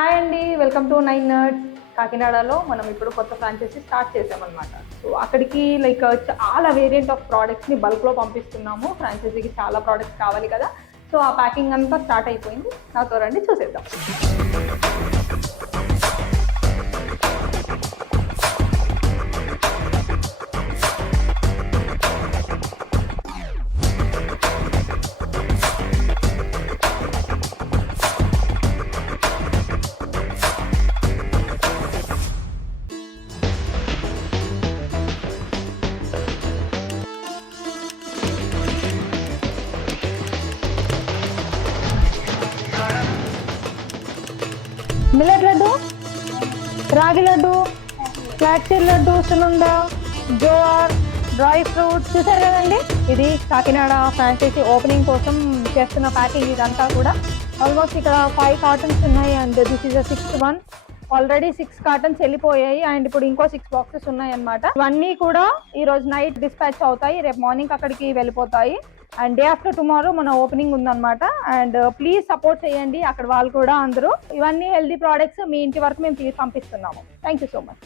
Hi అండి, welcome to 9 nuts. కాకినాడలో మనం ఇప్పుడు కొత్త ఫ్రాంచైజీ స్టార్ట్ చేసామన్నమాట. సో అక్కడికి చాలా వేరియంట్ ఆఫ్ ప్రోడక్ట్స్ని బల్క్లో పంపిస్తున్నాము. ఫ్రాంచైజీకి చాలా ప్రోడక్ట్స్ కావాలి కదా, సో ఆ ప్యాకింగ్ అంతా స్టార్ట్ అయిపోయింది. నాతో రండి చూసేద్దాం. మిల్లెట్ లడ్డు, రాగి లడ్డు, ఫ్లాక్సీడ్ లడ్డు, సునుంద, జోఆర్, డ్రై ఫ్రూట్స్ చూసారు కదండి. ఇది కాకినాడ ఫ్రాంచైజీ ఓపెనింగ్ కోసం చేస్తున్న ప్యాకింగ్. ఇదంతా కూడా ఆల్మోస్ట్ ఇక్కడ 5 కార్టన్స్ ఉన్నాయి and this is 6th one. Already 6 cartons వెళ్ళిపోయాయి అండ్ ఇప్పుడు ఇంకో 6 బాక్సెస్ ఉన్నాయి అనమాట. ఇవన్నీ కూడా ఈ రోజు నైట్ డిస్పాచ్ అవుతాయి, రేపు మార్నింగ్ అక్కడికి వెళ్ళిపోతాయి. అండ్ డే ఆఫ్టర్ టుమారో మన ఓపెనింగ్ ఉందన్నమాట. అండ్ ప్లీజ్ సపోర్ట్ చేయండి అక్కడ వాళ్ళు కూడా అందరూ. ఇవన్నీ హెల్దీ ప్రోడక్ట్స్ మీ ఇంటి వరకు మేము పంపిస్తున్నాము. Thank you so much.